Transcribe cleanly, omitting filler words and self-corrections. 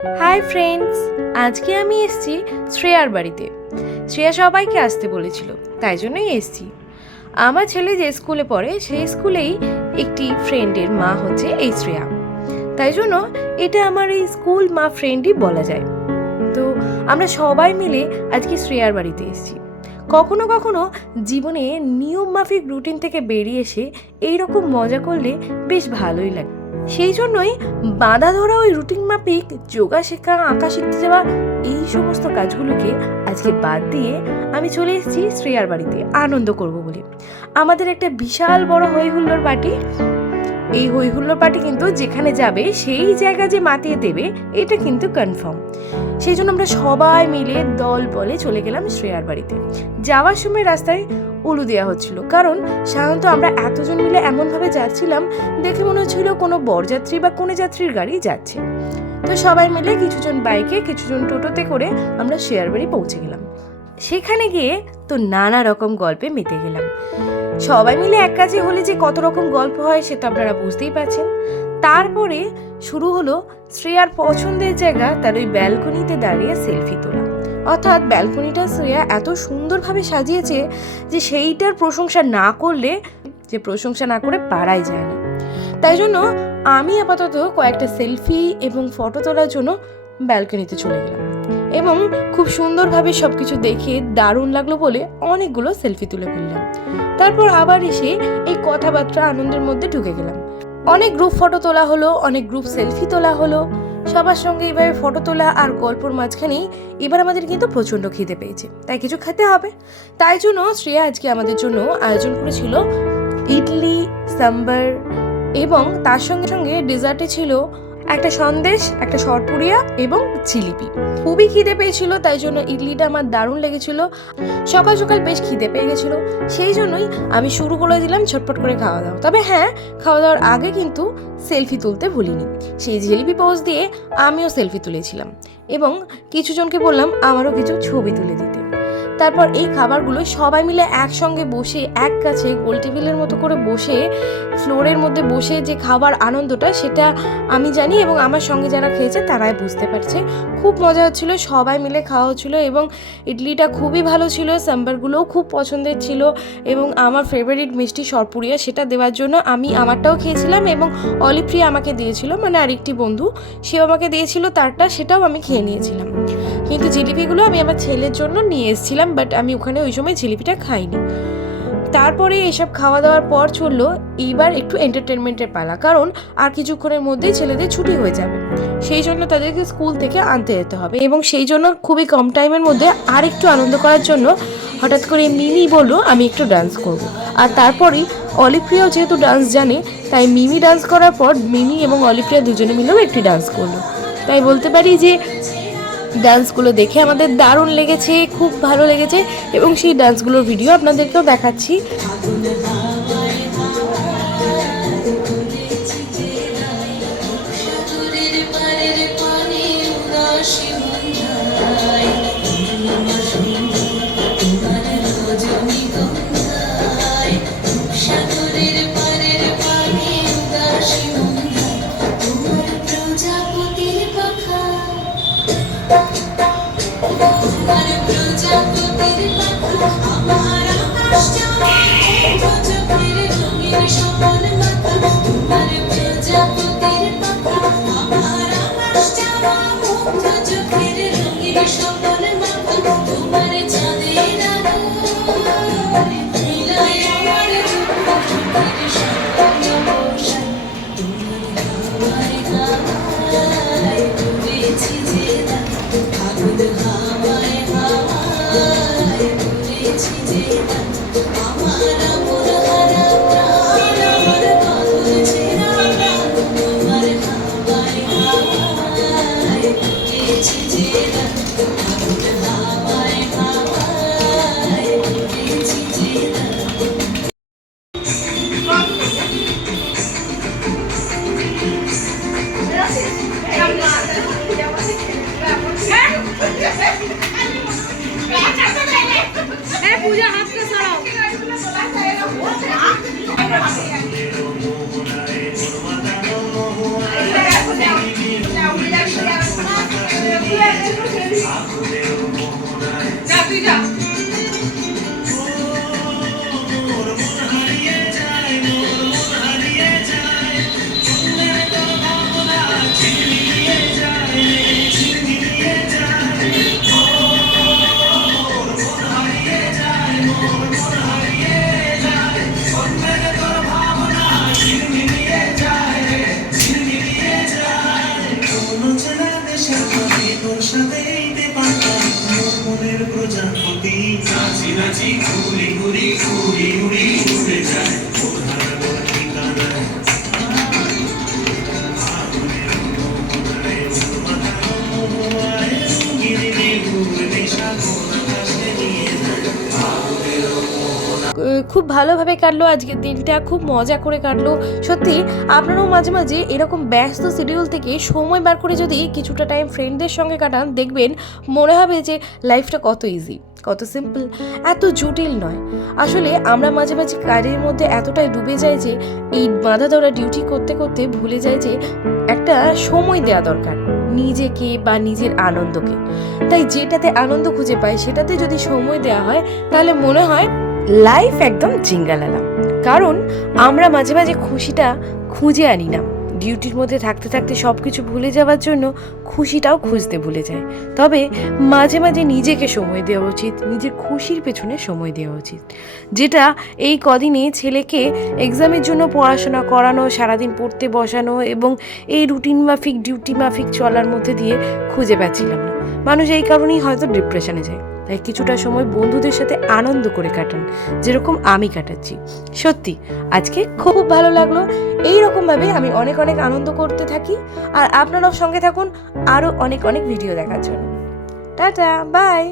Hi friends, আজকে আমি এসেছি শ্রেয়ার বাড়িতে। শ্রেয়া সবাইকে আসতে বলেছিল, তাই জন্যই এসেছি। আমার ছেলে যে স্কুলে পড়ে সেই স্কুলেই একটি ফ্রেন্ডের মা হচ্ছে এই শ্রেয়া, তাই জন্য এটা আমার এই স্কুল মা ফ্রেন্ডই বলা যায়। তো আমরা সবাই মিলে আজকে শ্রেয়ার বাড়িতে এসেছি। কখনো কখনো জীবনে নিয়ম মাফিক রুটিন থেকে বেরিয়ে এসে এইরকম মজা করলে বেশ ভালোই লাগে। সেই জন্যই বাঁধা ধরা ওই রুটিন মাফিক যোগা শেখা, আঁকা শিখতে যাওয়া, এই সমস্ত কাজগুলোকে আজকে বাদ দিয়ে আমি চলে এসেছি শ্রেয়ার বাড়িতে আনন্দ করব বলে। আমাদের একটা বিশাল বড় হই হুল্লোড় পার্টি। এই হই হুল্লোড় পার্টি কিন্তু যেখানে যাবে সেই জায়গা যে মাতিয়ে দেবে এটা কিন্তু কনফার্ম। সেই জন্য আমরা সবাই মিলে দল বলে চলে গেলাম শ্রেয়ার বাড়িতে। যাওয়ার সময় রাস্তায় উলু দেওয়া হচ্ছিল, কারণ সাধারণত আমরা এতজন মিলে এমনভাবে যাচ্ছিলাম দেখে মনে হচ্ছিল কোনো বরযাত্রী বা কোনো যাত্রীর গাড়ি যাচ্ছে। তো সবাই মিলে কিছুজন বাইকে, কিছুজন টোটোতে করে আমরা শ্রেয়ার বাড়ি পৌঁছে গেলাম। সেখানে গিয়ে তো নানা রকম গল্পে মেতে গেলাম। সবাই মিলে এক কাজে হলে যে কত রকম গল্প হয় সেটা আপনারা বুঝতেই পারছেন। তারপরে শুরু হলো শ্রেয়ার পছন্দের জায়গা, তার ওই ব্যালকনিতে দাঁড়িয়ে সেলফি তোলা। অর্থাৎ ব্যালকনিটা শ্রেয়া এত সুন্দরভাবে সাজিয়েছে যে সেইটার প্রশংসা না করে পারাই যায় না। তাই জন্য আমি আপাতত কয়েকটা সেলফি এবং ফটো তোলার জন্য ব্যালকনিতে চলে গেলাম এবং খুব সুন্দরভাবে সবকিছু দেখে দারুণ লাগলো বলে অনেকগুলো সেলফি তুলে ফেললাম। তারপর আবার এসে এই কথাবার্তা আনন্দের মধ্যে ঢুকে গেলাম। অনেক গ্রুপ ফটো তোলা হলো, অনেক গ্রুপ সেলফি তোলা হলো। সবার সঙ্গে এইভাবে ফটো তোলা আর গল্পর মাঝখানেই এবার আমাদের কিন্তু প্রচণ্ড খিদে পেয়েছে, তাই কিছু খেতে হবে। তাই জন্য শ্রেয়া আজকে আমাদের জন্য আয়োজন করেছিল ইডলি, সাম্বার এবং তার সঙ্গে সঙ্গে ডেজার্টে ছিল একটা সন্দেশ, একটা সরপুরিয়া এবং জিলিপি। খুবই খিদে পেয়েছিল, তাই জন্য ইডলিটা আমার দারুণ লেগেছিল। সকাল সকাল বেশ খিদে পেয়ে গেছিলো, সেই জন্যই আমি শুরু করে দিলাম ঝটপট করে খাওয়া দাওয়া। তবে হ্যাঁ, খাওয়া দাওয়ার আগে কিন্তু সেলফি তুলতে ভুলিনি। সেই জিলিপি পোজ দিয়ে আমিও সেলফি তুলেছিলাম এবং কিছুজনকে বললাম আমারও কিছু ছবি তুলে দিতে। তারপর এই খাবারগুলো সবাই মিলে একসঙ্গে বসে এক কাছে গোল টেবিলের মতো করে বসে ফ্লোরের মধ্যে বসে যে খাবার আনন্দটা সেটা আমি জানি এবং আমার সঙ্গে যারা খেয়েছে তারাই বুঝতে পারছে। খুব মজা হচ্ছিলো, সবাই মিলে খাওয়া হচ্ছিলো এবং ইডলিটা খুবই ভালো ছিল, সাম্বারগুলোও খুব পছন্দের ছিল এবং আমার ফেভারিট মিষ্টি সরপুরিয়া সেটা দেওয়ার জন্য আমি আমারটাও খেয়েছিলাম এবং অলিপ্রিয়া আমাকে দিয়েছিল, মানে আরেকটি বন্ধু, সেও আমাকে দিয়েছিল তারটা, সেটাও আমি খেয়ে নিয়েছিলাম। কিন্তু জিলিপিগুলো আমি আমার ছেলের জন্য নিয়ে এসেছিলাম, বাট আমি ওখানে ওই সময় জিলিপিটা খাইনি। তারপরে এসব খাওয়া দাওয়ার পর চললো এইবার একটু এন্টারটেনমেন্টের পালা, কারণ আর কিছুক্ষণের মধ্যেই ছেলেদের ছুটি হয়ে যাবে। সেই জন্য তাদেরকে স্কুল থেকে আনতে যেতে হবে এবং সেই জন্য খুবই কম টাইমের মধ্যে আর একটু আনন্দ করার জন্য হঠাৎ করে মিমি বললো আমি একটু ডান্স করব। আর তারপরেই অলিপ্রিয়াও যেহেতু ডান্স জানে, তাই মিমি ডান্স করার পর মিমি এবং অলিপ্রিয়া দুজনে মিলেও একটি ডান্স করলো। তাই বলতে পারি যে ডান্সগুলো দেখে আমাদের দারুণ লেগেছে, খুব ভালো লেগেছে এবং সেই ডান্সগুলোর ভিডিও আপনাদেরকেও দেখাচ্ছি। पूजा हाथ का सड़ाओ। যা তুই যা। প্রজাপতি নাচি নাচি ঘুরি ঘুরি ঘুরি উড়ি উড়ে যায় ওধার ওর ঠিকানা আগুনের মোহনায় উন্মাদনা মোহনায় গিরিনি ঘুরে সাগর আকাশে নিয়ে যায় আগুনের খুব ভালোভাবে কাটলো আজকের দিনটা, খুব মজা করে কাটলো। সত্যি আপনারাও মাঝে মাঝে এরকম ব্যস্ত শিডিউল থেকে সময় বার করে যদি কিছুটা টাইম ফ্রেন্ডদের সঙ্গে কাটান, দেখবেন মনে হবে যে লাইফটা কত ইজি, কত সিম্পল, এত জটিল নয়। আসলে আমরা মাঝে মাঝে কাজের মধ্যে এতটাই ডুবে যাই যে এই বাঁধা ধরা ডিউটি করতে করতে ভুলে যাই যে একটা সময় দেওয়া দরকার নিজেকে বা নিজের আনন্দকে। তাই যেটাতে আনন্দ খুঁজে পাই সেটাতে যদি সময় দেওয়া হয় তাহলে মনে হয় লাইফ একদম জিঙ্গালালা। কারণ আমরা মাঝে মাঝে খুশিটা খুঁজে আনি না, ডিউটির মধ্যে থাকতে থাকতে সব কিছু ভুলে যাওয়ার জন্য খুশিটাও খুঁজতে ভুলে যায়। তবে মাঝে মাঝে নিজেকে সময় দেওয়া উচিত, নিজের খুশির পেছনে সময় দেওয়া উচিত, যেটা এই কদিনে ছেলেকে এক্সামের জন্য পড়াশোনা করানো, সারাদিন পড়তে বসানো এবং এই রুটিন মাফিক ডিউটি মাফিক চলার মধ্যে দিয়ে খুঁজে পাচ্ছিলাম না। মানুষ এই কারণেই হয়তো ডিপ্রেশনে যায়। তাই কিছুটা সময় বন্ধুদের সাথে আনন্দ করে কাটান, যেরকম আমি কাটাচ্ছি। সত্যি আজকে খুব ভালো লাগলো। এইরকমভাবে আমি অনেক অনেক আনন্দ করতে থাকি, আর আপনারাও সঙ্গে থাকুন আরও অনেক অনেক ভিডিও দেখার জন্য। Tata, by.